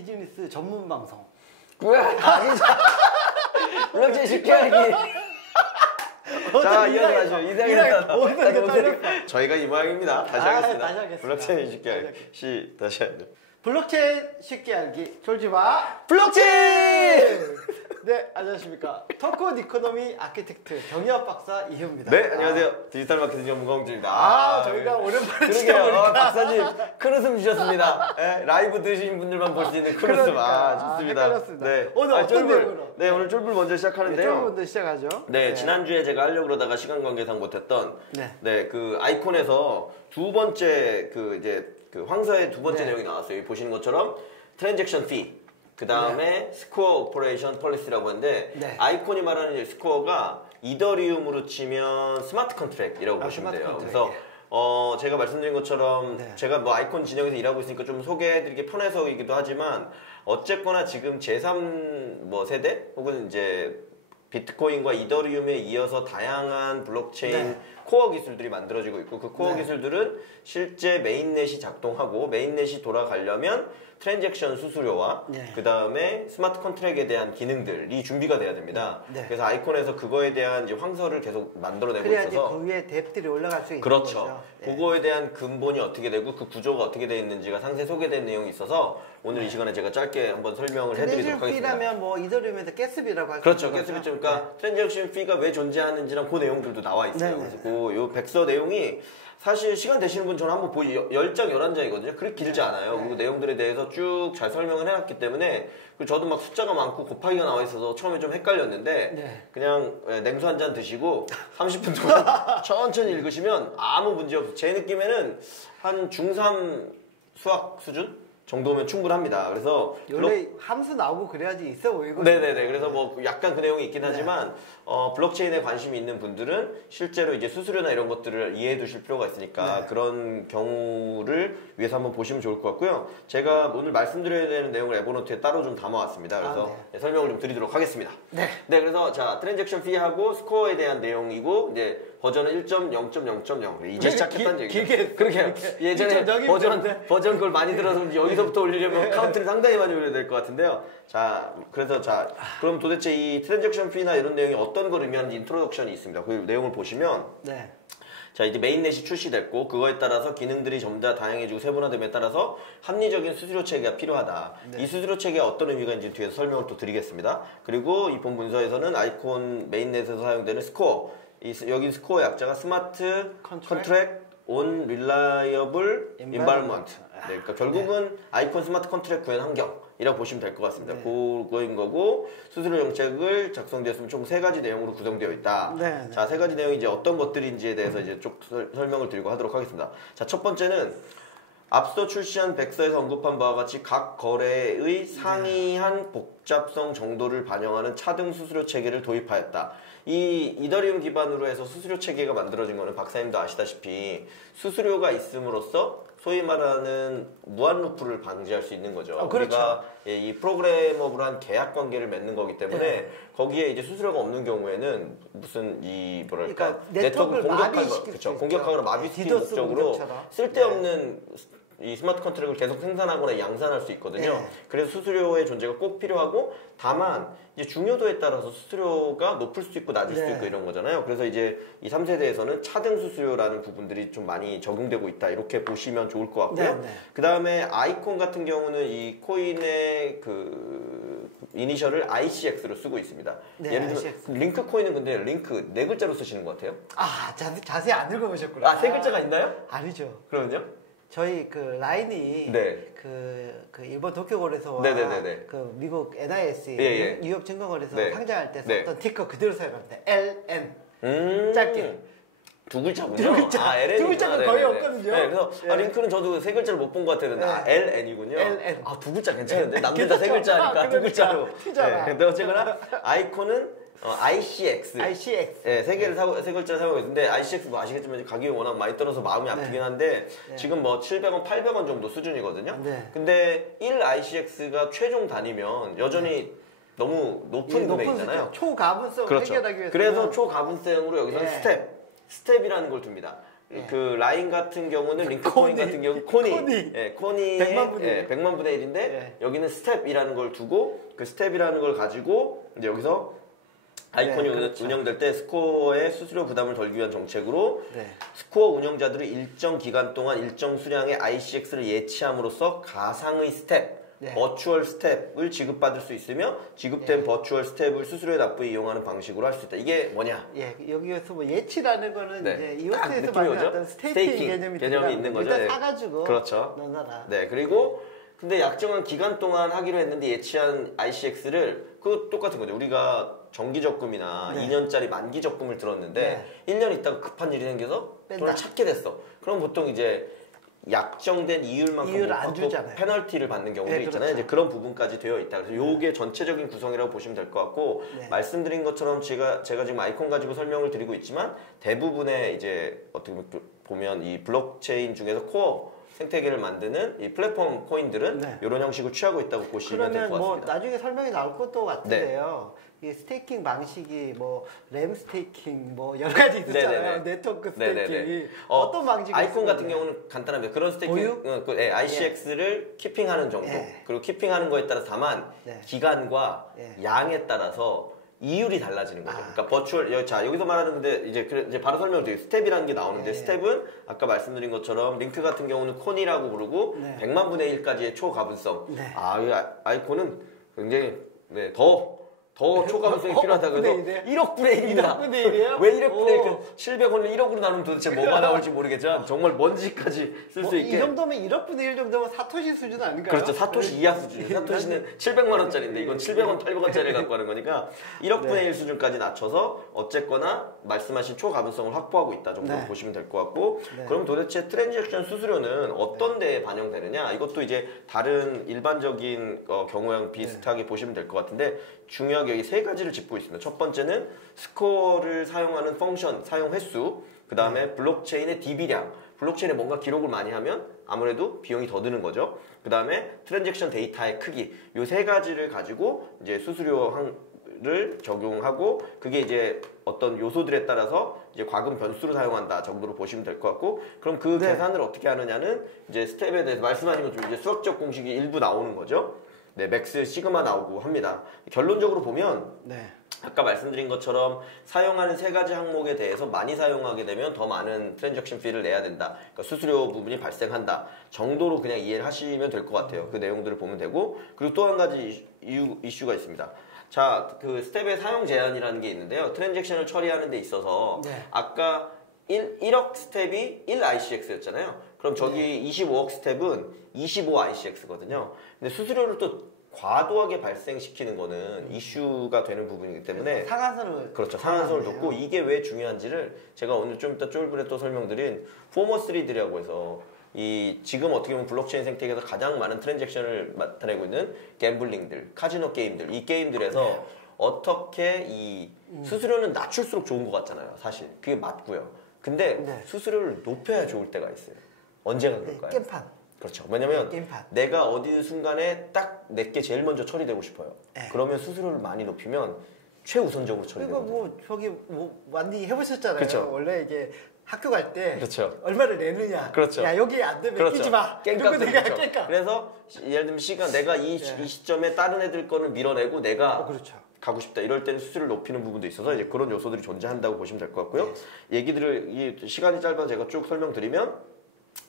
비즈니스 전문 방송. 뭐야? 아니죠. 블록체인 쉽게 알기. 자, 이어가죠. 이상입니다. 저희가 이 모양입니다. 다시 하겠습니다. 다시 하겠습니다. 블록체인 쉽게 알기. 다시 하죠. 블록체인 쉽게 알기. 졸지마. 블록체인! 네, 안녕하십니까. 토크 이코노미 아키텍트 정의학 박사 이효입니다. 네, 안녕하세요. 디지털 마케팅 전문가 홍준입니다. 저희가 오랜만에 그러게요. 진짜 보니까. 박사님, 큰 웃음 주셨습니다. 네, 라이브 드신 분들만 볼 수 있는 큰 웃음. 좋습니다. 헷갈렸습니다. 네. 오늘 어떤 내용으로? 네, 오늘 쫄불 먼저 시작하는데요. 쫄불 먼저 시작하죠. 네, 지난주에 제가 하려고 그러다가 시간 관계상 못했던 그 아이콘에서 두 번째 그 황사의 두 번째 내용이 나왔어요. 여기 보시는 것처럼 트랜잭션 피, 그 다음에 스코어 오퍼레이션 폴리시라고 하는데 아이콘이 말하는 이제 스코어가 이더리움으로 치면 스마트 컨트랙이라고 보시면 돼요. 그래서 제가 말씀드린 것처럼 제가 뭐 아이콘 진영에서 일하고 있으니까 좀 소개해드리기 편해서이기도 하지만 어쨌거나 지금 제3 뭐 세대 혹은 이제 비트코인과 이더리움에 이어서 다양한 블록체인 코어 기술들이 만들어지고 있고 그 코어 기술들은 실제 메인넷이 작동하고 메인넷이 돌아가려면 트랜잭션 수수료와 그 다음에 스마트 컨트랙에 대한 기능들이 준비가 돼야 됩니다. 그래서 아이콘에서 그거에 대한 이제 황서를 계속 만들어내고 그래야지 있어서 그 위에 뎁들이 올라갈 수 있는 그렇죠. 거죠. 그거에 대한 근본이 어떻게 되고 그 구조가 어떻게 되어 있는지가 상세히 소개된 내용이 있어서 오늘 이 시간에 제가 짧게 한번 설명을 해드리도록 하겠습니다. 트랜잭션 피라면 뭐 이더리움에서 가스비라고 할 수 그렇죠. 있는 가스비 그러니까 트랜잭션 피가 왜 존재하는지랑 그 내용들도 나와 있어요. 그래서 그 백서 내용이 사실 시간 되시는 분 저는 한번 10장, 11장이거든요. 그렇게 길지 않아요. 그리고 내용들에 대해서 쭉 잘 설명을 해놨기 때문에 저도 막 숫자가 많고 곱하기가 나와 있어서 처음에 좀 헷갈렸는데 그냥 냉수 한 잔 드시고 30분 동안 천천히 읽으시면 아무 문제 없어요. 제 느낌에는 한 중3 수학 수준? 정도면 충분합니다. 그래서 원래 함수 나오고 그래야지 있어 보이거든요. 네네네. 그래서 뭐 약간 그 내용이 있긴 하지만 블록체인에 관심이 있는 분들은 실제로 이제 수수료나 이런 것들을 이해해 두실 필요가 있으니까 그런 경우를 위해서 한번 보시면 좋을 것 같고요. 제가 오늘 말씀드려야 되는 내용을 에버노트에 따로 좀 담아왔습니다. 그래서 설명을 좀 드리도록 하겠습니다. 네, 그래서 자 트랜잭션 피하고 스코어에 대한 내용이고 이제 버전은 1.0.0.0 이제 시작했다는 얘기죠. 그렇게 예전에 버전 걸 많이 들어서 여기서부터 올리려면 카운트를 상당히 많이 올려야 될 것 같은데요. 자, 그래서 그럼 도대체 이 트랜잭션 피나 이런 내용이 어떤 걸 의미하는지 인트로덕션이 있습니다. 그 내용을 보시면 자, 이제 메인넷이 출시됐고 그거에 따라서 기능들이 전부 다 다양해지고 세분화됨에 따라서 합리적인 수수료 체계가 필요하다. 이 수수료 체계가 어떤 의미가 있는지 뒤에서 설명을 또 드리겠습니다. 그리고 이 본 문서에서는 아이콘 메인넷에서 사용되는 스코어 여기 스코어 약자가 스마트 컨트랙 온 릴라이어블 인바이러먼트. 그러니까 결국은 아이콘 스마트 컨트랙 구현 환경이라고 보시면 될 것 같습니다. 그거인 거고 수수료 정책을 작성되었으면 총 3가지 내용으로 구성되어 있다. 자, 3가지 내용이 이제 어떤 것들인지에 대해서 이제 쭉 설명을 드리고 하도록 하겠습니다. 자, 첫 번째는 앞서 출시한 백서에서 언급한 바와 같이 각 거래의 상이한 복잡성 정도를 반영하는 차등 수수료 체계를 도입하였다. 이 이더리움 기반으로 해서 수수료 체계가 만들어진 거는 박사님도 아시다시피 수수료가 있음으로써 소위 말하는 무한 루프를 방지할 수 있는 거죠. 우리가 이 프로그래머블한 계약 관계를 맺는 거기 때문에 거기에 이제 수수료가 없는 경우에는 무슨 이 뭐랄까 네트워크를 공격하거나 마비시키는 목적으로 쓸데없는 이 스마트 컨트랙을 계속 생산하거나 양산할 수 있거든요. 그래서 수수료의 존재가 꼭 필요하고 다만 이제 중요도에 따라서 수수료가 높을 수 있고 낮을 수 있고 이런 거잖아요. 그래서 이제 이 3세대에서는 차등 수수료라는 부분들이 좀 많이 적용되고 있다. 이렇게 보시면 좋을 것 같고요. 그 다음에 아이콘 같은 경우는 이 코인의 그 이니셜을 ICX로 쓰고 있습니다. 예를 들면 링크 코인은 근데 링크 4글자로 쓰시는 것 같아요. 자세히 안 읽어보셨구나. 3글자가 있나요? 아니죠. 그러면요? 저희 그 라인이 그 일본 도쿄거래소와 그 미국 NIS 뉴욕 증권거래소 상장할 때 썼던 티커 그대로 사용합니다. LN 짧게 2글자군요. 2글자. 2글자가 거의 없거든요. 그래서 링크는 저도 3글자를 못 본 것 같았는데 LN이군요. LN. 2글자 괜찮은데 남들 다 3글자니까 2글자로. 근데 어쨌거나 아이콘은 ICX. 네, 3글자를 사용하고 있는데 ICX 뭐 아시겠지만 가격이 워낙 많이 떨어서 마음이 아프긴 한데 지금 뭐 700원, 800원 정도 수준이거든요. 근데 1 ICX가 최종 단위면 여전히 너무 높은 금액이잖아요. 초가분성을 해결하기 위해서. 그래서 초가분성으로 여기서는 스텝이라는 걸 둡니다. 그 라인 같은 경우는 링크 코인 같은 경우 코니. 예, 코니의 100만 분의 1인데 여기는 스텝이라는 걸 두고 그 스텝이라는 걸 가지고 이제 여기서 아이콘이 그렇죠. 운영될 때 스코어의 수수료 부담을 덜기 위한 정책으로 스코어 운영자들이 일정 기간 동안 일정 수량의 ICX를 예치함으로써 가상의 스텝, 버추얼 스텝을 지급받을 수 있으며 지급된 버추얼 스텝을 수수료에 납부에 이용하는 방식으로 할 수 있다. 이게 뭐냐? 여기에서 뭐 예치라는 거는 이제 이오스에서 말하는 스테이킹 개념이 있는 거죠. 일단 사가지고 그렇죠. 넣어놔라. 그리고 근데 약정한 기간 동안 하기로 했는데 예치한 ICX를 그 똑같은 거죠. 우리가 정기 적금이나 2년짜리 만기 적금을 들었는데 1년 있다가 급한 일이 생겨서 돈을 찾게 됐어. 그럼 보통 이제 약정된 이율만큼 못 받고 페널티를 받는 경우도 있잖아요. 이제 그런 부분까지 되어 있다. 그래서 요게 전체적인 구성이라고 보시면 될 것 같고 말씀드린 것처럼 제가 지금 아이콘 가지고 설명을 드리고 있지만 대부분의 이제 어떻게 보면 이 블록체인 중에서 코어 생태계를 만드는 이 플랫폼 코인들은 이런 형식을 취하고 있다고 보시면 될 것 같습니다. 그러면 뭐 나중에 설명이 나올 것도 같은데요. 이 스테이킹 방식이 뭐 램 스테이킹 뭐 여러 가지 있었잖아요. 네트워크 스테이킹이 어떤 방식이 아이콘 같은 경우는 간단합니다. 그런 스테이킹 ICX를 키핑하는 정도. 그리고 키핑하는 거에 따라 다만 기간과 양에 따라서 이율이 달라지는 거죠. 그러니까 버추얼 자 여기서 말하는데 이제 바로 설명드릴게요. 스텝이라는 게 나오는데 스텝은 아까 말씀드린 것처럼 링크 같은 경우는 콘이라고 부르고 100만 분의 1까지의 초가분성. 이 아이콘은 굉장히 더 초가분성이 필요하다 그래서 1억 분의 1입니다. 1억 분의 1이에요? 왜 1억 분의 1? 700원을 1억으로 나누면 도대체 뭐가 나올지 모르겠지만 정말 먼지까지 쓸 수 있게. 이 정도면 1억 분의 1 정도면 사토시 수준 아닌가요? 그렇죠. 사토시 이하 수준. 사토시는 700만 원짜리인데 이건 700원, 800원짜리를 갖고 하는 거니까 1억 분의 1 수준까지 낮춰서 어쨌거나 말씀하신 초가분성을 확보하고 있다 정도로 보시면 될 것 같고 그럼 도대체 트랜잭션 수수료는 어떤 데에 반영되느냐 이것도 이제 다른 일반적인 경우랑 비슷하게 보시면 될 것 같은데 중요하게 여기 세 가지를 짚고 있습니다. 첫 번째는 스코어를 사용하는 펑션 사용 횟수, 그 다음에 블록체인의 DB량, 블록체인에 뭔가 기록을 많이 하면 아무래도 비용이 더 드는 거죠. 그 다음에 트랜잭션 데이터의 크기, 이 세 가지를 가지고 이제 수수료를 적용하고 그게 이제 어떤 요소들에 따라서 이제 과금 변수를 사용한다 정도로 보시면 될 것 같고 그럼 그 계산을 어떻게 하느냐는 이제 스텝에 대해서 말씀하신 것처럼 이제 수학적 공식이 일부 나오는 거죠. 맥스 시그마 나오고 합니다. 결론적으로 보면 아까 말씀드린 것처럼 사용하는 세 가지 항목에 대해서 많이 사용하게 되면 더 많은 트랜잭션 피를 내야 된다. 그러니까 수수료 부분이 발생한다. 정도로 그냥 이해를 하시면 될 것 같아요. 그 내용들을 보면 되고 그리고 또 한 가지 이슈가 있습니다. 자, 그 스텝의 사용 제한이라는 게 있는데요. 트랜잭션을 처리하는 데 있어서 아까 1억 스텝이 1 ICX였잖아요. 그럼 저기 25억 스텝은 25 ICX거든요. 근데 수수료를 또 과도하게 발생시키는 거는 이슈가 되는 부분이기 때문에 상한선을 상한선을 뒀고 이게 왜 중요한지를 제가 오늘 좀 이따 쫄불에 또 설명드린 포머3D라고 해서 이 지금 어떻게 보면 블록체인 생태계에서 가장 많은 트랜잭션을 나타내고 있는 갬블링들, 카지노 게임들 이 게임들에서 어떻게 이 수수료는 낮출수록 좋은 것 같잖아요. 사실 그게 맞고요. 근데 수수료를 높여야 좋을 때가 있어요. 언제가 그럴까요? 겜판. 그렇죠. 왜냐면 내가 어디 순간에 딱 내게 제일 먼저 처리되고 싶어요. 그러면 수수료를 많이 높이면 최우선적으로 처리되고. 그리고 저기 완디 해보셨잖아요. 그렇죠. 원래 이게 학교 갈 때 얼마를 내느냐. 야 여기 안 되면 끼지 마. 깽값. 그래서 예를 들면 시간 내가 이 시점에 다른 애들 거를 밀어내고 내가 가고 싶다. 이럴 때는 수수료를 높이는 부분도 있어서 이제 그런 요소들이 존재한다고 보시면 될 것 같고요. 얘기들을 시간이 짧아서 제가 쭉 설명드리면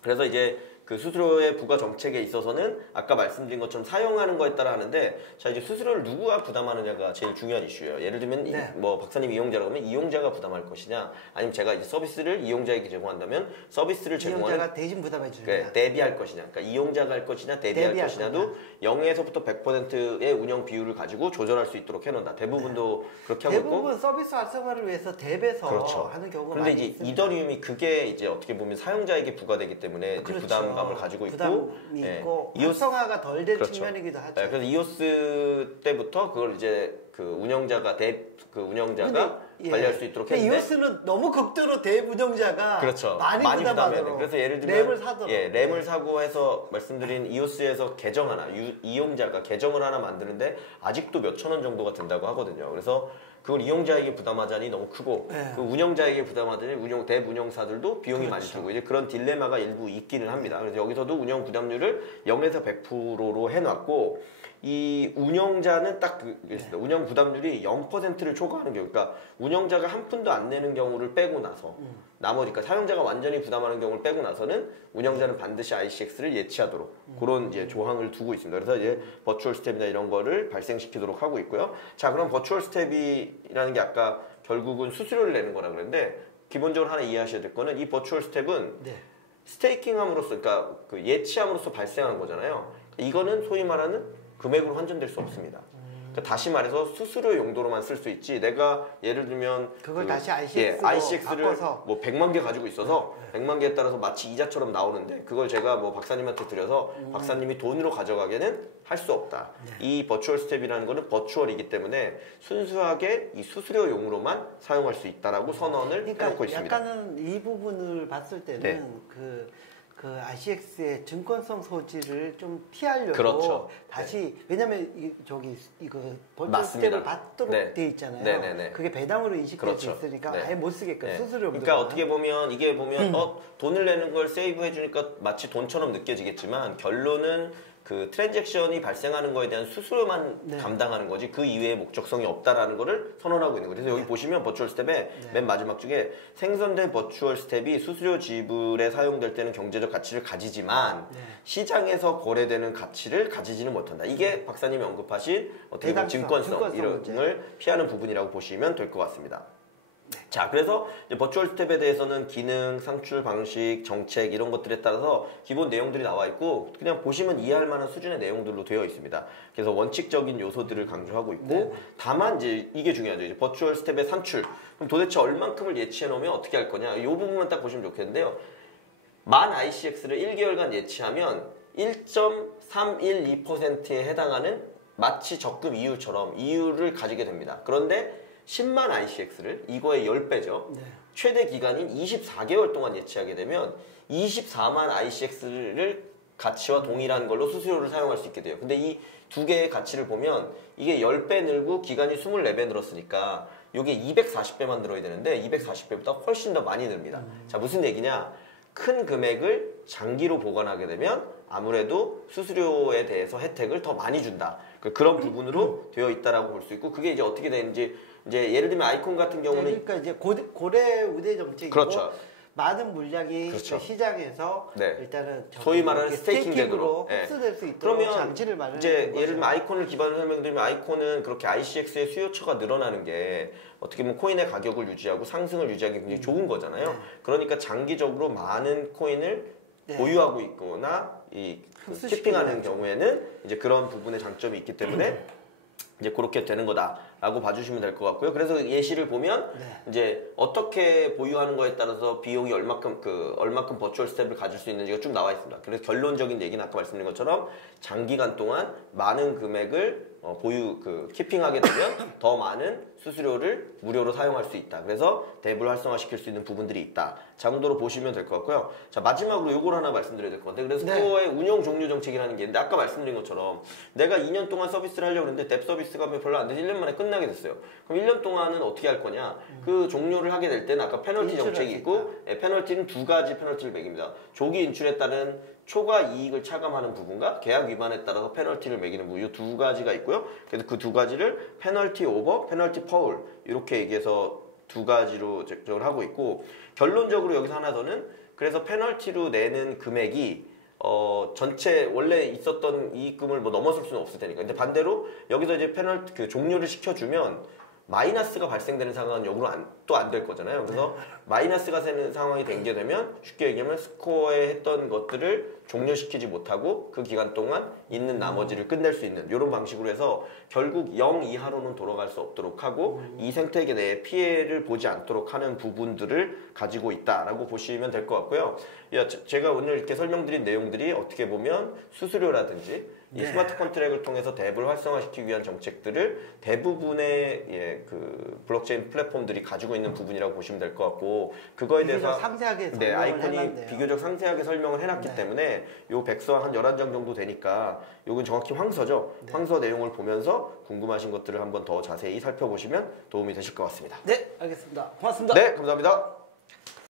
그래서 이제 그 수수료의 부과 정책에 있어서는 아까 말씀드린 것처럼 사용하는 거에 따라 하는데 자 이제 수수료를 누구가 부담하느냐가 제일 중요한 이슈예요. 예를 들면 뭐 박사님 이용자라고 하면 이용자가 부담할 것이냐 아니면 제가 이제 서비스를 이용자에게 제공한다면 서비스를 제공하는 이용자가 대신 부담해 주느냐 대비할 것이냐 그러니까 이용자가 할 것이냐 대비할 것이냐도 0에서부터 100%의 운영 비율을 가지고 조절할 수 있도록 해놓는다. 대부분도 그렇게 하고 있고 대부분 서비스 활성화를 위해서 대비해서 하는 경우가 그런데 많이 이제 있습니다. 이더리움이 그게 이제 어떻게 보면 사용자에게 부과되기 때문에 이제 부담감을 가지고 있고 있고 활성화가 덜 된 측면이기도 하죠. 그래서 이오스 때부터 그걸 이제 그 운영자가 관리할 수 있도록 했는데 이오스는 너무 극도로 대운영자가 많이 부담하도록 그래서 예를 들면 램을 사도록 램을 사고 해서 말씀드린 이오스에서 계정 하나 이용자가 계정을 하나 만드는데 아직도 몇천 원 정도가 든다고 하거든요. 그래서 그걸 이용자에게 부담하자니 너무 크고 네. 그 운영자에게 부담하자니 대운영사들도 비용이 그렇죠. 많이 들고 이제 그런 딜레마가 일부 있기는 합니다. 그래서 여기서도 운영 부담률을 0에서 100%로 해놨고 이 운영자는 딱 그겠습니다. 네. 운영 부담률이 0%를 초과하는 경우, 그러니까 운영자가 한 푼도 안 내는 경우를 빼고 나서 나머지, 그러니까 사용자가 완전히 부담하는 경우를 빼고 나서는 운영자는 반드시 ICX를 예치하도록 그런 이제 조항을 두고 있습니다. 그래서 이제 버추얼 스텝이나 이런 거를 발생시키도록 하고 있고요. 자, 그럼 버추얼 스텝이라는 게 아까 결국은 수수료를 내는 거라 그랬는데 기본적으로 하나 이해하셔야 될 거는 이 버추얼 스텝은 네. 스테이킹함으로써, 그러니까 그 예치함으로써 발생한 거잖아요. 이거는 소위 말하는 금액으로 환전될 수 없습니다. 그러니까 다시 말해서 수수료 용도로만 쓸 수 있지, 내가 예를 들면 그걸 다시 ICX를 바꿔서 뭐 100만 개 가지고 있어서 100만 개에 따라서 마치 이자처럼 나오는데 그걸 제가 뭐 박사님한테 드려서 박사님이 돈으로 가져가게는 할 수 없다. 네. 이 버추얼 스텝이라는 거는 버추얼이기 때문에 순수하게 이 수수료용으로만 사용할 수 있다라고 선언을 해놓고 있습니다. 약간은 이 부분을 봤을 때는 네. 그 ICX의 증권성 소지를 좀 피하려고 그렇죠. 다시 네. 왜냐면 이거 버추얼 스텝을 받도록 네. 돼 있잖아요. 네네네. 그게 배당으로 인식될 그렇죠. 수 있으니까 네. 아예 못 쓰게끔 네. 수수료. 그러니까 어떻게 보면 이게 보면 돈을 내는 걸 세이브해 주니까 마치 돈처럼 느껴지겠지만 결론은 그 트랜잭션이 발생하는 거에 대한 수수료만 네. 감당하는 거지 그 이외의 목적성이 없다라는 거를 선언하고 있는 거예요. 그래서 여기 보시면 버추얼 스텝의 네. 맨 마지막 쪽에 생성된 버추얼 스텝이 수수료 지불에 사용될 때는 경제적 가치를 가지지만 네. 시장에서 거래되는 가치를 가지지는 못한다. 이게 박사님이 언급하신 어떻게 보면 증권성 이름을 피하는 부분이라고 보시면 될 것 같습니다. 자, 그래서 이제 버추얼 스텝에 대해서는 기능, 상출 방식, 정책 이런 것들에 따라서 기본 내용들이 나와 있고 그냥 보시면 이해할 만한 수준의 내용들로 되어 있습니다. 그래서 원칙적인 요소들을 강조하고 있고 네. 다만 이제 이게 중요하죠. 이제 버추얼 스텝의 산출. 그럼 도대체 얼만큼을 예치해 놓으면 어떻게 할 거냐? 이 부분만 딱 보시면 좋겠는데요. 만 ICX를 1개월간 예치하면 1.312%에 해당하는 마치 적금 이율처럼 이율을 가지게 됩니다. 그런데 10만 ICX를 이거의 10배죠. 네. 최대 기간인 24개월 동안 예치하게 되면 24만 ICX를 가치와 동일한 걸로 수수료를 사용할 수 있게 돼요. 근데 이 두 개의 가치를 보면 이게 10배 늘고 기간이 24배 늘었으니까 이게 240배만 늘어야 되는데 240배보다 훨씬 더 많이 늡니다. 자, 무슨 얘기냐? 큰 금액을 장기로 보관하게 되면 아무래도 수수료에 대해서 혜택을 더 많이 준다. 그런 부분으로 되어 있다라고 볼 수 있고 그게 이제 어떻게 되는지 이제 예를 들면 아이콘 같은 경우는 네, 그러니까 이제 고래 우대 정책이고 그렇죠. 많은 물량이 그렇죠. 그 시장에서 네. 일단은 소위 말하는 스테이킹으로 흡수될 수 있도록 그러면 장치를 마련해 이제 예를 들면 아이콘을 기반으로 설명드리면 아이콘은 그렇게 ICX의 수요처가 늘어나는 게 어떻게 보면 코인의 가격을 유지하고 상승을 유지하기 굉장히 좋은 거잖아요. 네. 그러니까 장기적으로 많은 코인을 네. 보유하고 있거나 키핑하는 경우에는 이제 그런 부분의 장점이 있기 때문에 이제 그렇게 되는 거다라고 봐주시면 될 것 같고요. 그래서 예시를 보면 네. 이제 어떻게 보유하는 거에 따라서 비용이 얼마큼 버추얼 스텝을 가질 수 있는지가 쭉 나와 있습니다. 그래서 결론적인 얘기는 아까 말씀드린 것처럼 장기간 동안 많은 금액을 키핑하게 되면 더 많은 수수료를 무료로 사용할 수 있다. 그래서 덱을 활성화시킬 수 있는 부분들이 있다. 정도로 보시면 될 것 같고요. 자, 마지막으로 이걸 하나 말씀드려야 될 것 같아요. 그래서 스코어의 운영 종료 정책이라는 게 있는데 아까 말씀드린 것처럼 내가 2년 동안 서비스를 하려고 했는데 뎁 서비스가 별로 안 돼서 1년 만에 끝나게 됐어요. 그럼 1년 동안은 어떻게 할 거냐? 그 종료를 하게 될 때는 아까 페널티 정책이 있고 페널티는 두 가지 페널티를 매깁니다. 조기 인출에 따른 초과 이익을 차감하는 부분과 계약 위반에 따라서 페널티를 매기는 부분 이 두 가지가 있고요. 그래서 그 두 가지를 페널티 오버, 페널티 퍼울 이렇게 얘기해서 두 가지로 적용을 하고 있고 결론적으로 여기서 하나 더는 그래서 페널티로 내는 금액이 전체 원래 있었던 이익금을 뭐 넘어설 수는 없을 테니까. 근데 반대로 여기서 이제 페널티 종료를 시켜주면 마이너스가 발생되는 상황은 역으로 또 안 될 거잖아요. 그래서 마이너스가 되는 상황이 되게 되면 쉽게 얘기하면 스코어에 했던 것들을 종료시키지 못하고 그 기간 동안 있는 나머지를 끝낼 수 있는 이런 방식으로 해서 결국 0 이하로는 돌아갈 수 없도록 하고 이 생태계 내에 피해를 보지 않도록 하는 부분들을 가지고 있다라고 보시면 될 것 같고요. 제가 오늘 이렇게 설명드린 내용들이 어떻게 보면 수수료라든지 이 스마트 컨트랙을 통해서 앱을 활성화시키기 위한 정책들을 대부분의 그 블록체인 플랫폼들이 가지고 있는 부분이라고 보시면 될 것 같고 그거에 대해서 상세하게 아이콘이 해놨네요. 비교적 상세하게 설명을 해놨기 때문에 요 백서와 한 11장 정도 되니까 요건 정확히 황서죠. 황서 내용을 보면서 궁금하신 것들을 한번 더 자세히 살펴보시면 도움이 되실 것 같습니다. 네, 알겠습니다. 고맙습니다. 네, 감사합니다.